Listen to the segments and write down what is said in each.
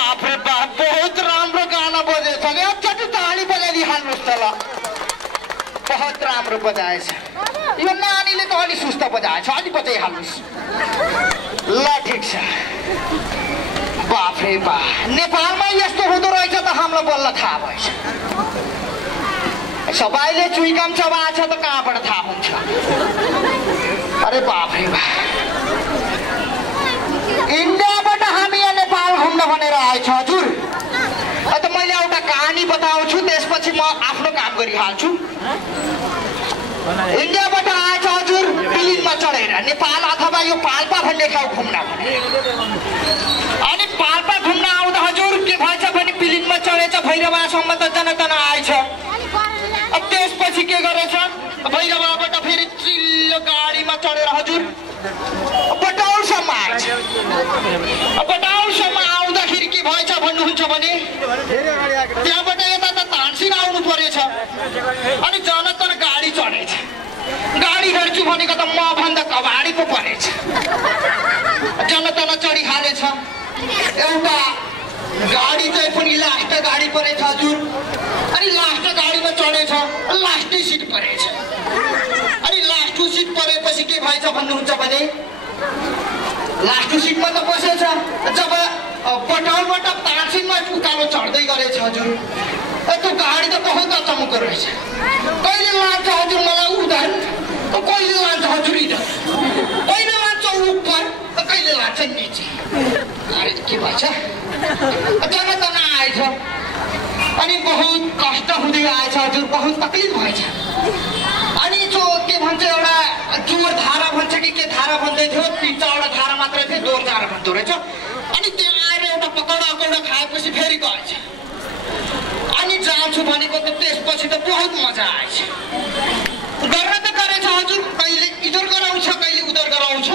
बाप रे बाप बहुत राम्रो गाना बजेछ नि एकचोटि ताली बजाइदिहाल्नुहोस् त ल बहुत राम्रो बजाएछ यो नानीले त अलि सुस्त बजाएछ अलि बजाइहाल्नुहोस् ल ठिक छ बाप रे बाप नेपालमा यस्तो हुँदो रहेछ त हामीलाई बल्ल थाहा भएछ सबैले चुइगम चबाएछ त कहाँबाट थाहा हुन्छ अरे बाप रे बाप इन्डियाबाट हामी यहाँ नेपाल घुम्न भनेर आएछ हजुर त मैले एउटा कहानी बताउँछु त्यसपछि म आफ्नो काम गरिहाल्छु इन्डियाबाट आएछ हजुर प्लेनमा चढेर नेपाल अथवा यो पाल्पा भन्ने ठाउँ घुम्न अनि पाल्पा घुम्न आउँदा हजुर के भएछ भने प्लेनमा चढेछ भैरवासम्म त जनतन आएछ अब त्यसपछि के गरेछ भैरवाबाट फेरि चिल्लो गाडीमा चढेर हजुर बटाउलसम्म आएछ बटाउलसम्म आउँदाखेरि के भएछ भन्नुहुन्छ भने त्यहाँबाट यता त धानसिङ आउनु परेछ अनि जनतन गाडी चढेछ गाडी हेर्छु भनेको त म भन्दा कबाडी पो परेछ जनतन चढिहालेछ एउटा गाडी चाहिँ पनि लास्ट गाडी परेछ हजुर अनि लास्ट गाडीमा चढेछ लास्टै सिट परेछ अनि लास्ट सिट परेपछि के भएछ भन्नुहुन्छ भने लास्ट सिटमा त बसेछ जब बटाउलबाट तानसिङमा उकालो चढ्दै गरेछ हजुर त्यो गाडी त बहुत अचम्मको रहेछ कहिले लान्छ हजुर मलाई उधर कहिले लान्छ हजुर इधर कहिले लान्छ उपर कहिले लान्छ निचे अरे के भएछ जनतन आएछ अनि बहुत कष्ट हुँदै आएछ हजुर बहुत तकलिफ भएछ अनि जो के भन्छ एउटा जोर धारा भन्छ कि के धारा भन्दै थियो 3-4 धारा मात्रै थियो जोर धारा भन्दो रहेछ अनि त्यहाँ आएर एउटा पकौडा खाएपछि फेरि गएछ अनि जान्छु भनेको त त्यसपछि त बहुत मजा आएछ गर्न त गरेछ हजुर कहिले इधर गराउँछ कहिले उधर गराउँछ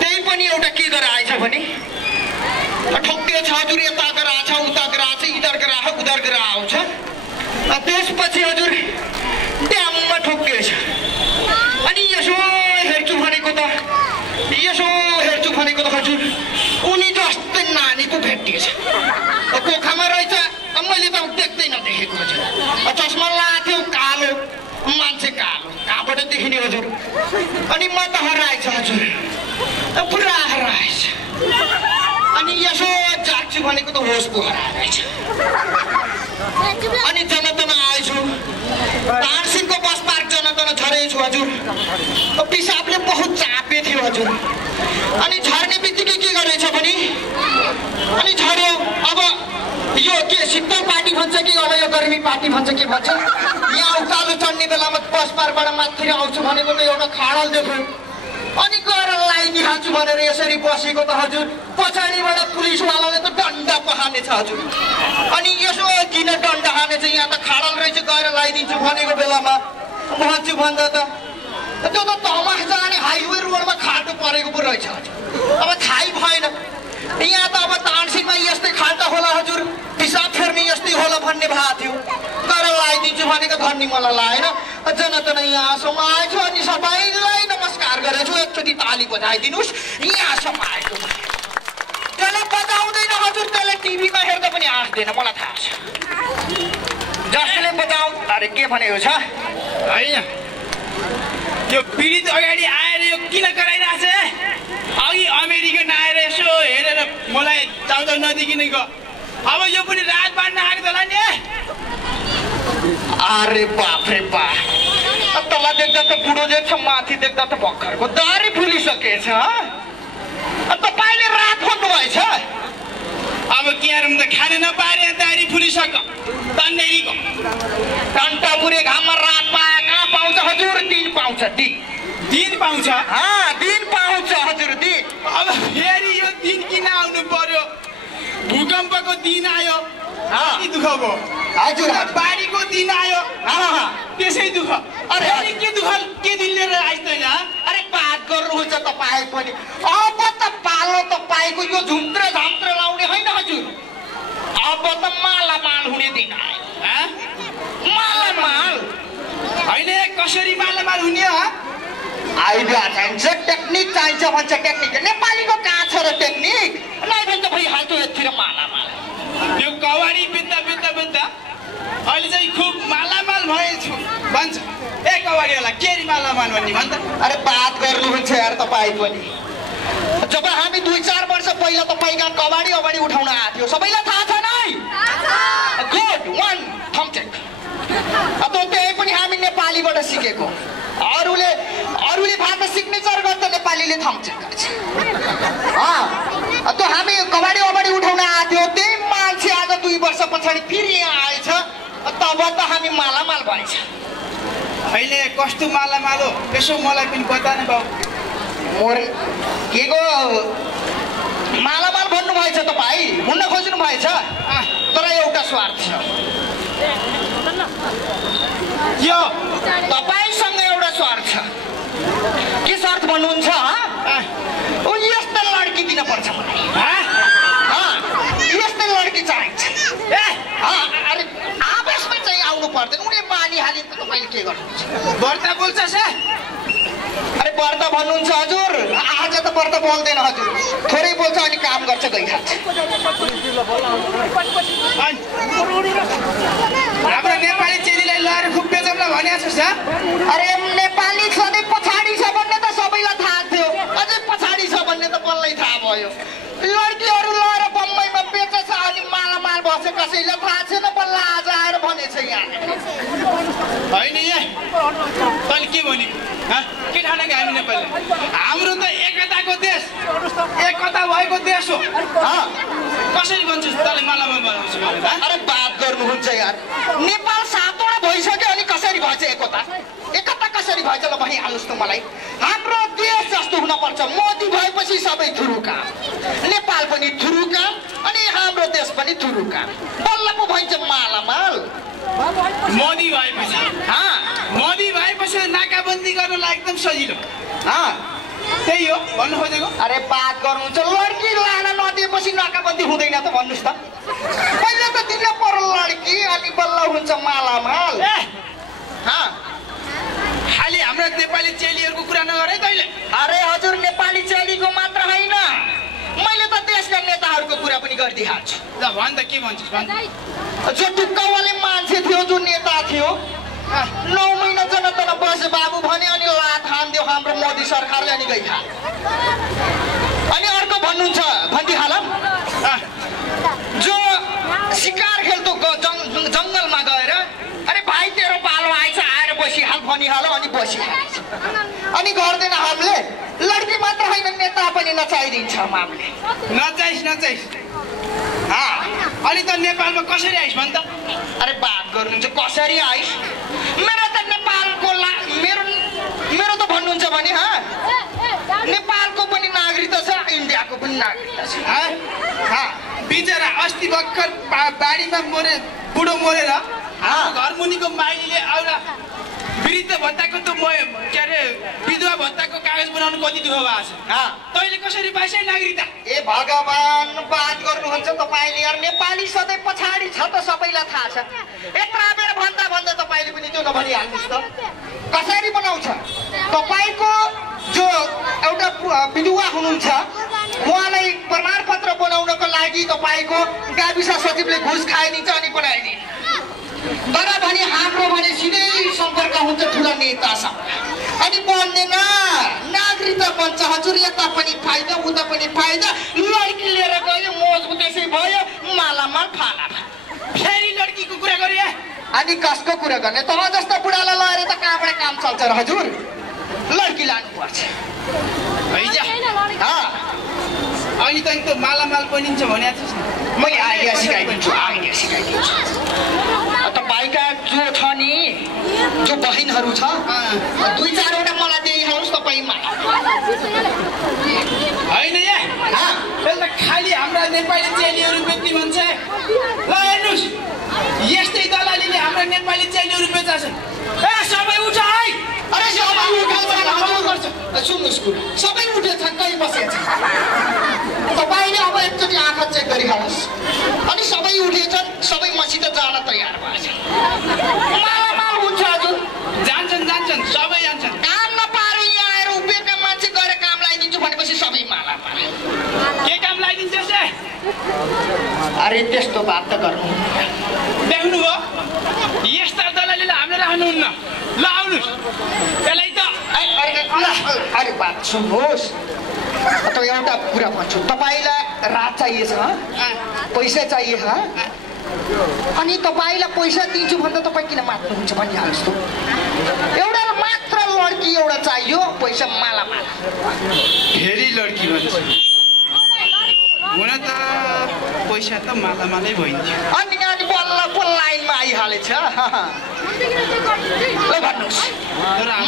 त्यही पनि एउटा के गरेर आएछ भने ठोक्के छ हजुर यता गराछ उता गराछ इधर गराछ उधर गरा आउँछ त्यसपछि हजुर ड्याममा ठोक्केछ अनि यसो हेर्छु भनेको त हजुर उनी जस्तै नानी पो भेटिएछ कोखामा रहेछ मैले त देख्दै नदेखेको हजुर चस्मा लाथ्यो कालो मान्छे कालो कहाँबाट देखिने हजुर अनि म त हराएछ हजुर पुरा हराएछ अनि यसो जाग्छु भनेको त होस पो हराएछ अनि जनतन आएछु तानसिङको बस पार्क जनतन झरेछु हजुर पिसाबले बहुत चापे थियो हजुर अनि झर्ने बित्तिकै के गरेछ भने अनि झर्यो अब यो के शीतल पार्टी भन्छ कि अब यो गर्मी पार्टी भन्छ के भन्छ यहाँ उकालो चढ्ने बेलामा बस पार्कबाट माथि आउँछु भनेको त एउटा खाडल देख्यो अनि गएर लगाइदिहाल्छु भनेर यसरी बसेको त हजुर पछाडिबाट पुलिसवालाले त डन्डा पो हानेछ हजुर अनि यसो किन डन्डा हानेछ यहाँ त खाडल रहेछ गएर लगाइदिन्छु भनेको बेलामा भन्छु भन्दा त त्यो त तमाख जाने हाइवे रोडमा खाल्टो परेको पो रहेछ हजुर अब थाहै भएन यहाँ त अब तानसिङमा यस्तै खाल्टा होला हजुर पिसाब फेर्ने यस्तै होला भन्ने भएको थियो गएर लगाइदिन्छु भनेको धन्नी मलाई लाएन जनतन यहाँसम्म आएछ अनि सबैलाई नमस्कार गरेछु एकचोटि ताली बजाइदिनुहोस् यहाँसम्म आएको त्यसलाई बजाउँदैन हजुर त्यसलाई टिभीमा हेर्दा पनि आँट्दैन मलाई थाहा छ जसले बजाउ अरे के भनेको छ होइन यो पीडित अगाडि आएर यो किन गराइरहेछ अघि अमेरिकन आएर यसो हेरेर मलाई चाउचाउ नदेखिनेको अब यो पनि रात बाँड्न आएको होला नि अरे बाप रे बाप तल देख्दा त बुढो देख्छ माथि देख्दा त भर्खरको दारी फुलिसकेछ तपाईँले रात खोज्नु भएछ अब क्यारम त खान नपाएर दारी फुलिसक्यो तन्नेरीको टन्टापुरे घाममा रात पाए कहाँ पाउँछ हजुर दिन पाउँछ दिन पाउँछ दिन पाउँछ हजुर दिन अब फेरि यो दिन किन आउनु पर्यो भूकम्पको दिन आयो दुःख भयो हजुर बाढीको दिन आयो त्यसै दुःख अरे के दुःख के दिन लिएर आइस त यहाँ अरे बात गर्नुहुन्छ तपाईँ पनि अब त पालो तपाईँको यो झुम्त्र झाम्त्र लाउने होइन हजुर अब त मालामाल हुने दिन आयो मालामाल होइन कसरी मालामाल हुने आइडिया चाहिन्छ टेक्निक चाहिन्छ भन्छ टेक्निक नेपालीको कहाँ छ र टेक्निक नै भन्छ भइहाल्छ यतिर मालामाल माला केरी मालामान भन्ने भन्छ। अरे बात गर्नुहुन्छ यार तपाईँ पनि। जब हामी 2-4 वर्ष पहिला तपाईँका कबाडी अगाडि उठाउन आएको थियो सबैलाई थाहा छ नै? गुड वान थम्चेक। त्यही पनि हामी नेपालीबाट सिकेको। अरूले भाषा सिग्नेचर गर्दा नेपालीले थम्चेक गर्छ। त्यो हामी कबाडी अगाडि उठाउन आएको थियो त्यही मान्छे आज 2 वर्ष पछाडि फेरि यहाँ आएछ तब त हामी मालामाल भएछ। अहिले कस्तो मालामाल हो यसो मलाई पनि बताउनु बाउ। के को मालामाल भन्नु भएछ तपाईँ? भन्न खोज्नु भएछ तर एउटा स्वार्थ छ। यो तपाईँसँग एउटा स्वार्थ छ। के स्वार्थ भन्नुहुन्छ? यस्तो लड्की दिन पर्छ मलाई। यस्तै लड्की चाहिन्छ। अरे आवेशमा चाहिँ आउनु पर्दैन। उनी मानिहाले त तपाईँले के गर्नुहुन्छ? व्रत बोल्छ से? अरे व्रत भन्नुहुन्छ हजुर? आज त व्रत बोल्दैन हजुर। थोरै बोल्छ अनि काम गर्छ गइहाल्छ। हाम्रो नेपाली चेलीलाई लगाएर खुब बेचौँला भनेको छ। अरे नेपाली सधैँ पछाडि छ भन्ने त सबैलाई थाहा थियो। अझै पछाडि छ भन्ने त बल्लै थाहा भयो। लड्कीहरू लगाएर बम्बईमा बेचेछ अनि मालामाल भएछ कसैलाई थाहा छैन। बल्ल आज आएर भनेछ यहाँ। होइन तैँले के भनेको? के ठानेको हामी नेपाली? हाम्रो त एकताको देश, एकता भएको देश हो। कसरी भन्छस् तँले मालामाल बनाउँछ भनेर? अरे बात गर्नुहुन्छ यार। नेपाल 7 वटा भइसक्यो अनि कसरी भएछ एकता? एकता कसरी भएछ ल भनिहाल्नुहोस् त मलाई। हाम्रो देश जस्तो हुनपर्छ। मोदी भएपछि सबै थुरु काम, नेपाल पनि थुरु काम अनि हाम्रो देश पनि थुरु काम। बल्ल पो भइन्छ मालामाल। मोदी भएपछि नाकाबन्दी गर्नलाई एकदम सजिलो। त्यही हो भन्नु खोजेको। अरे बात गर्नुहुन्छ लड्की लान नदिएपछि नाकाबन्दी हुँदैन त भन्नुहोस् त। पहिला त दिन पर्यो लड्की अनि बल्ल हुन्छ मालामाल। खालि हाम्रो नेपाली चेलीहरूको कुरा नगर है तैँले। अरे हजुर नेपाली चेलीको मात्र होइन मैले त देशका नेताहरूको कुरा पनि गरिदिइहाल्छु। ल भन् त के भन्छस् भन्। जो टुक्कावाले मान्छे थियो जो नेता थियो 9 महिना जनता बस बाबु भने अनि लात हान्दियो हाम्रो मोदी सरकारले अनि गइहाल्यो। अनि अर्को भन्नुहुन्छ भनिदिइहालौँ जो शिकार खेल्थ्यो जङ्गलमा गएर अरे भाइ तेरो पालो आइछ आएर बसिहाल भनिहाल्यो अनि बसिहाल्छ। अनि गर्दैन हामीले लड्की मात्र होइन नेता पनि नचाहिदिन्छ हामीले। नचाहिस् अनि त नेपालमा कसरी आइस् भन् त? अरे बात गर्नुहुन्छ कसरी आइस्? मेरो त नेपालको मेरो त भन्नुहुन्छ भने नेपालको पनि नागरिकता छ इन्डियाको पनि नागरिकता छ। बिचरा अस्ति भर्खर बाढीमा बुढो मरेर घर मुनिको माइलीले एउटा वृद्ध भत्ताको त के अरे विधवा भत्ताको कागज बनाउनु कति दुःख भएको छ। तैँले कसरी पाइस् नागरिकता? ए भगवान् बात गर्नुहुन्छ तपाईँले यार। नेपाली सधैँ पछाडि छ त सबैलाई थाहा छ। यत्रा बेर भन्दा तपाईँले पनि त्यो नभनिहाल्नुहोस् त। कसरी बनाउँछ? तपाईँको जो एउटा विधवा हुनुहुन्छ उहाँलाई प्रमाणपत्र बनाउनको लागि तपाईँको गाविस सचिवले घुस खाइदिन्छ अनि बनाइदिन्छ। तर भने हाम्रो भने सिधै सम्पर्क हुन्छ ठुला नेतासँग अनि बन्दैन नागरिकता बन्छ हजुर। यता पनि फाइदा उता पनि फाइदा। लड्की लिएर गयो मोज त्यसै भयो मालामाल फाला। फेरि लड्कीको कुरा गरे अनि कसको कुरा गर्ने? त जस्तो बुढालाई लगेर त कहाँबाट काम चल्छ र हजुर? लड्की लानुपर्छ। अनि त मालामाल बनिन्छ भने मैले आइडिया सिकाइदिन्छु। तपाईँका जो छ नि जो बहिनीहरू छ 2-4 वटा मलाई दिइहाल्नुहोस् तपाईँमा। होइन खालि हाम्रा नेपाली चेलीहरू बेच्ने भन्छ। ल हेर्नुहोस् यस्तै दलालीले हाम्रा नेपाली चेलीहरू बेच्छन्। सबै उठ है। अरे सबै उठेछ सुन्नुहोस् कुरा सबै उठेछ कहीँ बसेछ। तपाईँले अब एकचोटि आँखा चेक गरिहाल्नुहोस्। अनि सबै उठेछन् सबै मसित जान तयार भएछ। मालामाल हुन्छ हजुर। जान्छन् सबै जान्छन्। काम नपाएर यहाँ आएर उभिएका मान्छे गएर काम लगाइदिन्छु भनेपछि सबै मालामाल। के काम लगाइदिन्छ? अरे त्यस्तो बात त गर्नु देख्नुभयो यस्ता दलालीले हामीले राख्नुहुन्न। ल आउनुहोस् त्यसलाई त अरे बात सुन्नुहोस् त एउटा कुरा भन्छु तपाईँलाई रात चाहिएछ पैसा चाहिए अनि तपाईँलाई पैसा दिन्छु भन्दा तपाईँ किन माग्नुहुन्छ भनिहाल्नुहोस् त एउटा मात्र लड्की एउटा चाहियो पैसा माला फेरि लड्की भन्छ हुन त पैसा त मालामालै भइन्थ्यो अनि बल्ल लाइनमा आइहालेछ ल भन्नुहोस्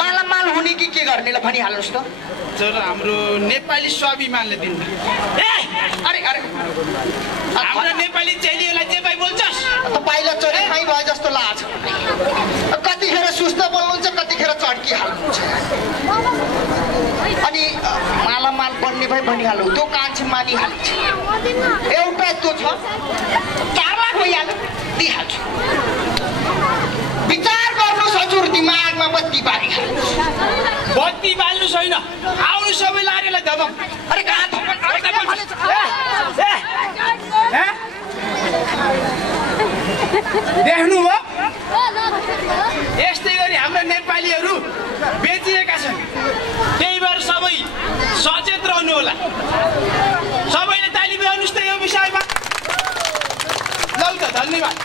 मालामाल हुने कि के गर्ने ल भनिहाल्नुहोस् त तर हाम्रो नेपाली स्वाभिमानले दिन्छ अरे अरे हाम्रो नेपाली चेलीहरूलाई जे पाइ बोल्छस् तपाईँलाई चोरी खाइ भयो जस्तो लाग्छ कतिखेर सुस्त बोल्नुहुन्छ कतिखेर चड्की हाल्नुहुन्छ अनि मालामाल बन्ने भए भनिहाल्नु त्यो कान्छे मानिहाल्छ एउटा त्यो छ 4 लाख भइहाल्यो दिइहाल्छु विचार गर्नुहोस् हजुर दिमागमा बत्ती बालिहाल्नुहोस् बत्ती बाल्नु छैन आउनु सबै लारेलाई धमक अरे कहाँ देख्नुभयो यस्तै गरी हाम्रो नेपालीहरू बेचिएका छन् त्यही भएर सबै सचेत रहनु होला सबैले ताली बजाउनुहोस् त यो विषयमा ल त धन्यवाद